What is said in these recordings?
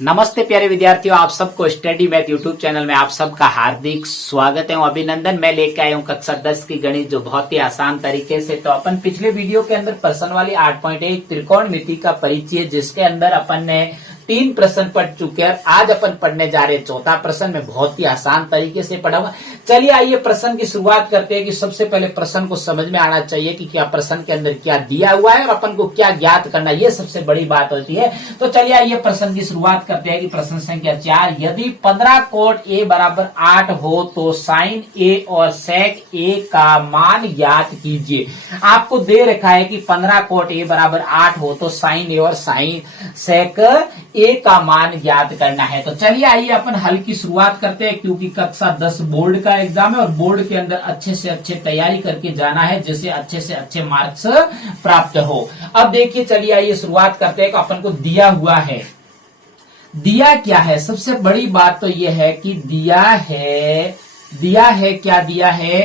नमस्ते प्यारे विद्यार्थियों, आप सबको स्टडी मैथ यूट्यूब चैनल में आप सबका हार्दिक स्वागत है। अभिनंदन। मैं लेके आया हूँ कक्षा 10 की गणित, जो बहुत ही आसान तरीके से। तो अपन पिछले वीडियो के अंदर प्रश्न वाली 8.1 त्रिकोणमिति का परिचय, जिसके अंदर अपन ने 3 प्रश्न पढ़ चुके हैं। आज अपन पढ़ने जा रहे हैं चौथा प्रश्न में, बहुत ही आसान तरीके से पढ़ा हुआ। चलिए आइए प्रश्न की शुरुआत करते हैं कि सबसे पहले प्रश्न को समझ में आना चाहिए कि क्या प्रश्न के अंदर क्या दिया हुआ है और अपन को क्या ज्ञात करना है, ये सबसे बड़ी बात होती है। तो चलिए आइए प्रश्न की शुरुआत करते हैं कि प्रश्न संख्या 4, यदि 15 कोट ए बराबर 8 हो तो साइन ए और सेक ए का मान ज्ञात कीजिए। आपको दे रखा है कि 15 कोट ए बराबर 8 हो तो साइन ए और साइन सेक ए का मान ज्ञात करना है। तो चलिए आइए अपन हल की शुरुआत करते हैं, क्योंकि कक्षा 10 बोर्ड का एग्जाम है और बोर्ड के अंदर अच्छे से अच्छे तैयारी करके जाना है, जिससे अच्छे से अच्छे मार्क्स प्राप्त हो। अब देखिए, चलिए आइए शुरुआत करते हैं कि अपन को दिया हुआ है। दिया क्या है? सबसे बड़ी बात तो यह है कि दिया है क्या दिया है?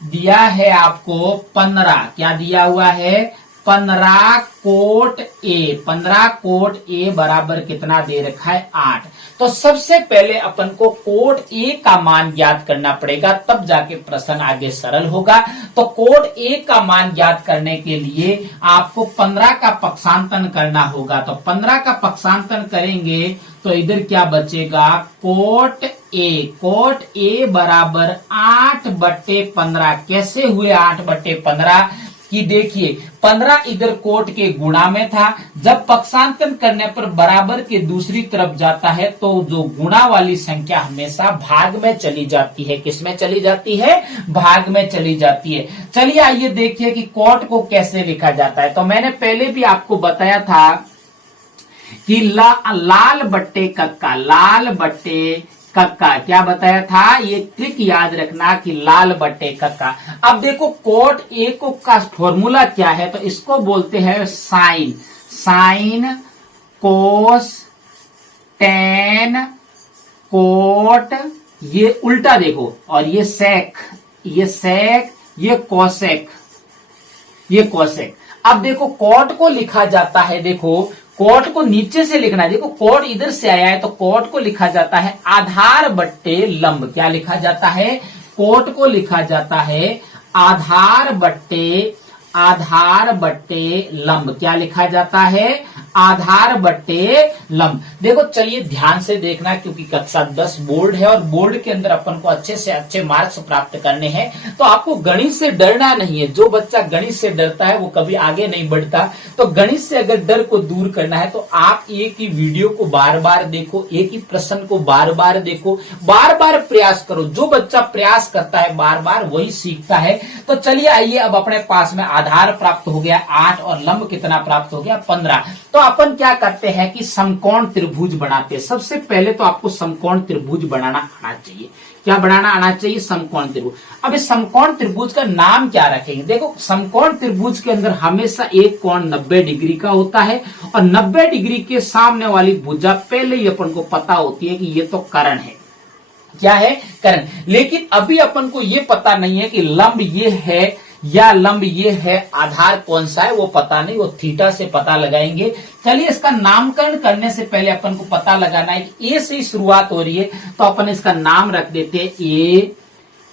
दिया है आपको 15। क्या दिया हुआ है? 15 कोट ए। 15 कोट ए बराबर कितना दे रखा है? 8। तो सबसे पहले अपन को कोट ए का मान ज्ञात करना पड़ेगा, तब जाके प्रश्न आगे सरल होगा। तो कोट ए का मान ज्ञात करने के लिए आपको 15 का पक्षांतन करना होगा। तो 15 का पक्षांतन करेंगे तो इधर क्या बचेगा? Cot A. कोट ए बराबर 8/15। कैसे हुए 8/15? कि देखिए 15 इधर कोट के गुणा में था, जब पक्षांतन करने पर बराबर के दूसरी तरफ जाता है तो जो गुणा वाली संख्या हमेशा भाग में चली जाती है। किस में चली जाती है? भाग में चली जाती है। चलिए आइए देखिए कि कोट को कैसे लिखा जाता है। तो मैंने पहले भी आपको बताया था कि लाल बट्टे कक्का, लाल बट्टे कक्का, क्या बताया था? ये ट्रिक याद रखना कि लाल बट्टे कक्का। अब देखो कोट ए को का फॉर्मूला क्या है? तो इसको बोलते हैं sign. Sign, cos, tan, coat, ये उल्टा देखो, और ये सेक, ये सेक, ये कोसेक, ये कोसेक। अब देखो कोट को लिखा जाता है, देखो कोट को नीचे से लिखना है। देखो कोट इधर से आया है तो कोट को लिखा जाता है आधार बट्टे लंब। क्या लिखा जाता है? कोट को लिखा जाता है आधार बट्टे लंब। क्या लिखा जाता है? आधार बट्टे लंब। देखो चलिए ध्यान से देखना, क्योंकि कक्षा 10 बोर्ड है और बोर्ड के अंदर अपन को अच्छे से अच्छे मार्क्स प्राप्त करने हैं। तो आपको गणित से डरना नहीं है। जो बच्चा गणित से डरता है वो कभी आगे नहीं बढ़ता। तो गणित से अगर डर को दूर करना है तो आप एक ही वीडियो को बार बार देखो, एक ही प्रश्न को बार बार देखो, बार बार प्रयास करो। जो बच्चा प्रयास करता है बार बार वही सीखता है। तो चलिए आइए, अब अपने पास में आधार प्राप्त हो गया 8 और लंब कितना प्राप्त हो गया? 15। तो अपन क्या करते हैं कि समकोण त्रिभुज बनाते हैं। सबसे पहले तो आपको समकोण त्रिभुज बनाना आना चाहिए। क्या बनाना आना चाहिए? समकोण त्रिभुज। अब इस समकोण त्रिभुज का नाम क्या रखेंगे? देखो समकोण त्रिभुज के अंदर हमेशा एक कोण 90 डिग्री का होता है और 90 डिग्री के सामने वाली भुजा पहले ही अपन को पता होती है कि ये तो कर्ण है। क्या है? कर्ण। लेकिन अभी अपन को ये पता नहीं है कि लंब ये है या लंब ये है, आधार कौन सा है वो पता नहीं, वो थीटा से पता लगाएंगे। चलिए इसका नामकरण करने से पहले अपन को पता लगाना है कि ए से ही शुरुआत हो रही है, तो अपन इसका नाम रख देते हैं ए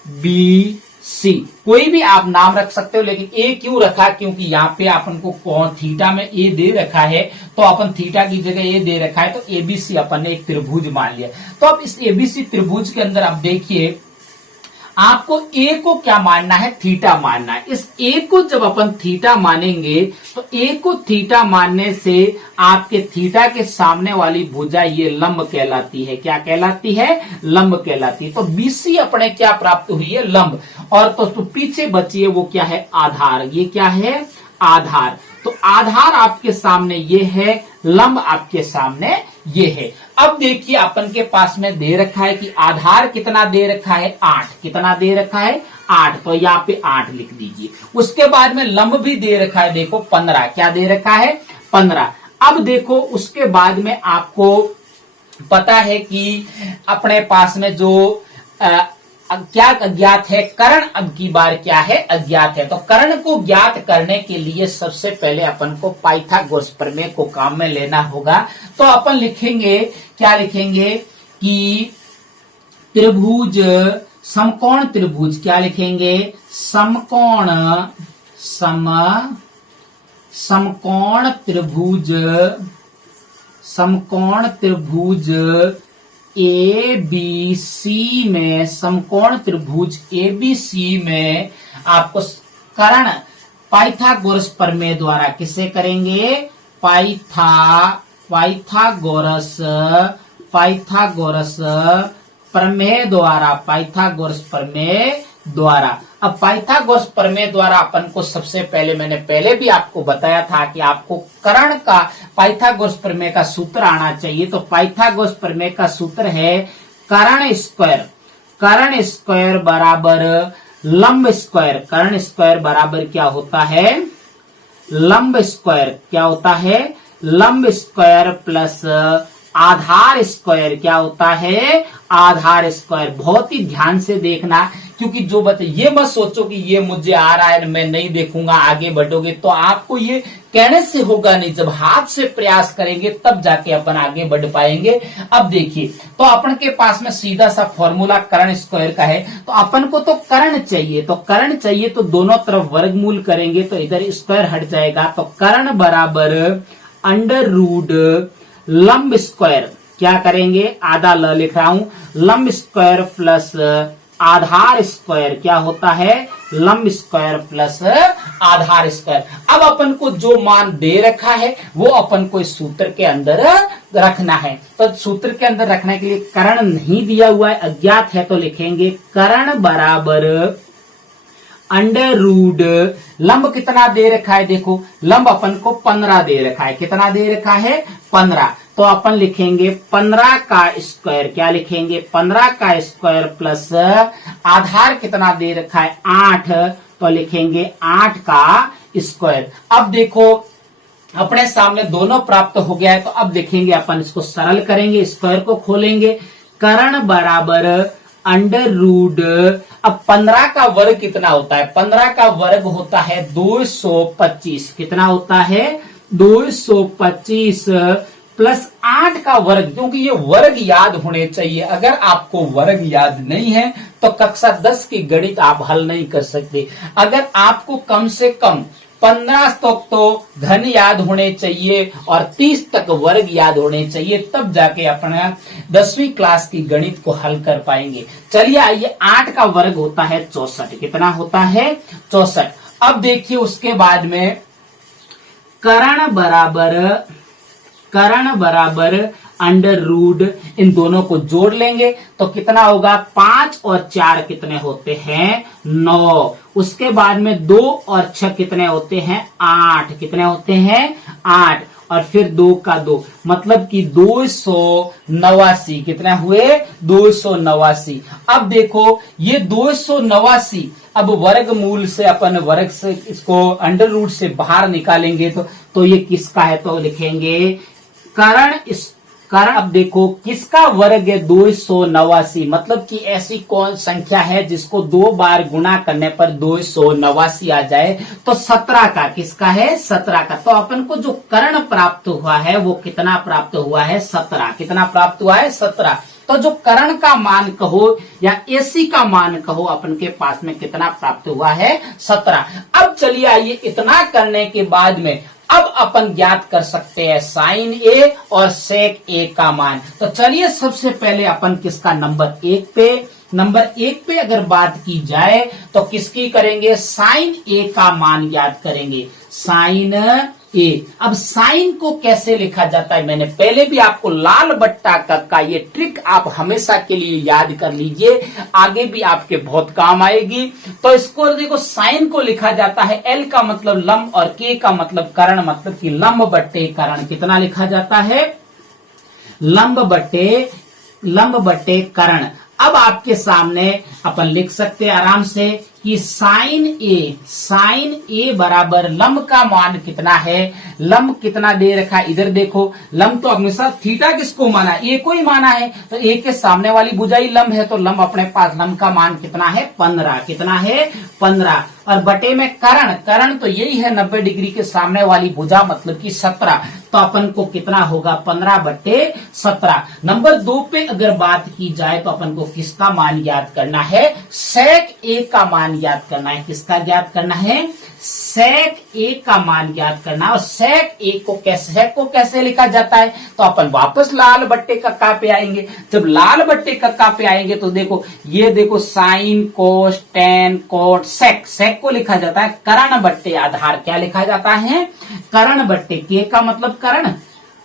बी सी। कोई भी आप नाम रख सकते हो, लेकिन ए क्यों रखा? क्योंकि यहाँ पे अपन को कौन थीटा में ए दे रखा है, तो अपन थीटा की जगह ए दे रखा है, तो एबीसी अपन ने एक त्रिभुज मान लिया। तो अब इस एबीसी त्रिभुज के अंदर आप देखिए, आपको ए को क्या मानना है? थीटा मानना है। इस ए को जब अपन थीटा मानेंगे तो ए को थीटा मानने से आपके थीटा के सामने वाली भुजा ये लंब कहलाती है। क्या कहलाती है? लंब कहलाती है। तो बीसी अपने क्या प्राप्त हुई है? लंब। और तो पीछे बची है वो क्या है? आधार। ये क्या है? आधार। तो आधार आपके सामने ये है, लंब आपके सामने ये है। अब देखिए अपन के पास में दे रखा है कि आधार कितना दे रखा है? 8। कितना दे रखा है? 8। तो यहाँ पे 8 लिख दीजिए। उसके बाद में लंब भी दे रखा है, देखो 15। क्या दे रखा है? 15। अब देखो उसके बाद में आपको पता है कि अपने पास में जो क्या अज्ञात है, कर्ण अब की बार क्या है, अज्ञात है। तो कर्ण को ज्ञात करने के लिए सबसे पहले अपन को पाइथागोरस प्रमेय को काम में लेना होगा। तो अपन लिखेंगे, क्या लिखेंगे कि त्रिभुज, समकोण त्रिभुज, क्या लिखेंगे, समकोण, समकोण त्रिभुज, समकोण त्रिभुज ABC में, समकोण त्रिभुज ABC में आपको कर्ण पाइथागोरस प्रमेय द्वारा किसे करेंगे, पाइथागोरस प्रमेय द्वारा, पाइथागोरस प्रमेय द्वारा। अब पाइथागोरस प्रमेय द्वारा अपन को सबसे पहले, मैंने पहले भी आपको बताया था कि आपको कर्ण का पाइथागोरस प्रमेय का सूत्र आना चाहिए। तो पाइथागोरस प्रमेय का सूत्र है कर्ण स्क्वायर बराबर लंब स्क्वायर। कर्ण स्क्वायर बराबर क्या होता है, लंब स्क्वायर, क्या होता है, लंब स्क्वायर प्लस आधार स्क्वायर, क्या होता है, आधार स्क्वायर। बहुत ही ध्यान से देखना, क्योंकि जो ये मत सोचो कि ये मुझे आ रहा है मैं नहीं देखूंगा, आगे बढ़ोगे तो आपको ये कहने से होगा नहीं, जब हाथ से प्रयास करेंगे तब जाके अपन आगे बढ़ पाएंगे। अब देखिए, तो अपन के पास में सीधा सा फॉर्मूला कर्ण स्क्वायर का है। तो अपन को तो कर्ण चाहिए, तो कर्ण चाहिए तो दोनों तरफ वर्गमूल करेंगे तो इधर स्क्वायर हट जाएगा। तो कर्ण बराबर अंडर रूट लंब स्क्वायर, क्या करेंगे, आधा ल लिख रहा हूं, लंब स्क्वायर प्लस आधार स्क्वायर, क्या होता है, लंब स्क्वायर प्लस आधार स्क्वायर। अब अपन को जो मान दे रखा है वो अपन को इस सूत्र के अंदर रखना है। तो सूत्र के अंदर रखने के लिए कर्ण नहीं दिया हुआ है, अज्ञात है, तो लिखेंगे कर्ण बराबर अंडर रूट, लंब कितना दे रखा है, देखो लंब अपन को 15 दे रखा है, कितना दे रखा है, 15। तो अपन लिखेंगे 15 का स्क्वायर, क्या लिखेंगे, 15 का स्क्वायर प्लस आधार कितना दे रखा है, 8, तो लिखेंगे 8 का स्क्वायर। अब देखो अपने सामने दोनों प्राप्त हो गया है, तो अब देखेंगे अपन इसको सरल करेंगे, स्क्वायर को खोलेंगे, कर्ण बराबर अंडर रूट, अब 15 का वर्ग कितना होता है, 15 का वर्ग होता है 225, कितना होता है, 225 प्लस 8 का वर्ग, क्योंकि ये वर्ग याद होने चाहिए। अगर आपको वर्ग याद नहीं है तो कक्षा 10 की गणित आप हल नहीं कर सकते। अगर आपको कम से कम 15 तक तो घन याद होने चाहिए और 30 तक वर्ग याद होने चाहिए, तब जाके अपना 10वीं क्लास की गणित को हल कर पाएंगे। चलिए आइए, 8 का वर्ग होता है 64, कितना होता है, 64। अब देखिए उसके बाद में कर्ण बराबर अंडर रूट, इन दोनों को जोड़ लेंगे तो कितना होगा, 5 और 4 कितने होते हैं, 9। उसके बाद में 2 और 6 कितने होते हैं, 8, कितने होते हैं, 8, और फिर 2 का 2, मतलब कि 289, कितने हुए, 289। अब देखो ये 289, अब वर्गमूल से अपन वर्ग से इसको अंडर रूट से बाहर निकालेंगे तो ये किसका है, तो लिखेंगे कर्ण, अब देखो किसका वर्ग है, 289, मतलब कि ऐसी कौन संख्या है जिसको 2 बार गुणा करने पर 289 आ जाए, तो 17 का, किसका है, 17 का। तो अपन को जो कर्ण प्राप्त हुआ है वो कितना प्राप्त हुआ है, 17, कितना प्राप्त हुआ है, 17। तो जो कर्ण का मान कहो या एसी का मान कहो, अपन के पास में कितना प्राप्त हुआ है, 17। अब चलिए आइए, इतना करने के बाद में अब अपन ज्ञात कर सकते हैं साइन ए और सेक ए का मान। तो चलिए सबसे पहले अपन किसका, नंबर 1 पे अगर बात की जाए तो किसकी करेंगे, साइन ए का मान ज्ञात करेंगे, साइन ए। अब साइन को कैसे लिखा जाता है, मैंने पहले भी आपको लाल बट्टा का ये ट्रिक आप हमेशा के लिए याद कर लीजिए, आगे भी आपके बहुत काम आएगी। तो इसको देखो, साइन को लिखा जाता है, एल का मतलब लंब और के का मतलब कर्ण, मतलब कि लंब बट्टे कर्ण, कितना लिखा जाता है, लंब बट्टे कर्ण। अब आपके सामने अपन लिख सकते हैं आराम से कि साइन ए बराबर लंब का मान कितना है। लंब कितना दे रखा है, इधर देखो, लंब तो हमेशा थीटा किसको माना, ए को ही माना है, तो ए के सामने वाली भुजा ही लंब है, तो लंब अपने पास, लंब का मान कितना है 15। कितना है 15। और बटे में कर्ण तो यही है 90 डिग्री के सामने वाली भुजा, मतलब कि 17। तो अपन को कितना होगा 15/17। नंबर 2 पे अगर बात की जाए तो अपन को किसका मान याद करना है, सेक ए का मान याद करना है। किसका याद करना है, सेक ए का मान याद करना। और सेक को कैसे लिखा जाता है, तो अपन वापस लाल बट्टे कक्का पे आएंगे। जब लाल बट्टे कक्का पे आएंगे तो देखो, ये देखो sin cos tan cot sec को लिखा जाता है कर्ण बट्टे आधार। क्या लिखा जाता है, कर्ण बट्टे। के का मतलब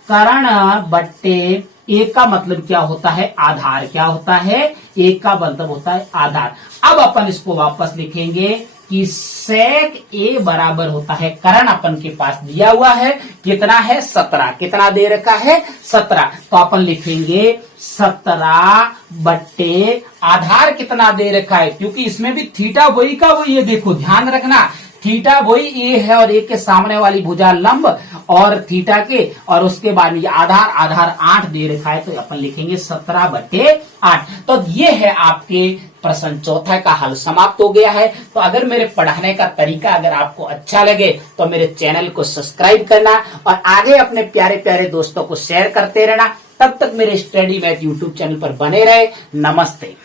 कर्ण बट्टे ए का मतलब क्या होता है, आधार। क्या होता है, ए का मतलब होता है आधार। अब अपन इसको वापस लिखेंगे कि सेक ए बराबर होता है कर्ण, अपन के पास दिया हुआ है कितना है 17। कितना दे रखा है 17। तो अपन लिखेंगे 17/, आधार कितना दे रखा है, क्योंकि इसमें भी थीटा वही का वही है। देखो ध्यान रखना, थीटा वही ए है और ए के सामने वाली भुजा लंब और थीटा के, और उसके बाद में आधार 8 दे रखा है, तो अपन लिखेंगे 17/8। तो ये है आपके प्रश्न चौथा का हल समाप्त हो गया है। तो अगर मेरे पढ़ाने का तरीका अगर आपको अच्छा लगे तो मेरे चैनल को सब्सक्राइब करना और आगे अपने प्यारे प्यारे दोस्तों को शेयर करते रहना। तब तक मेरे स्टडी मैथ यूट्यूब चैनल पर बने रहे। नमस्ते।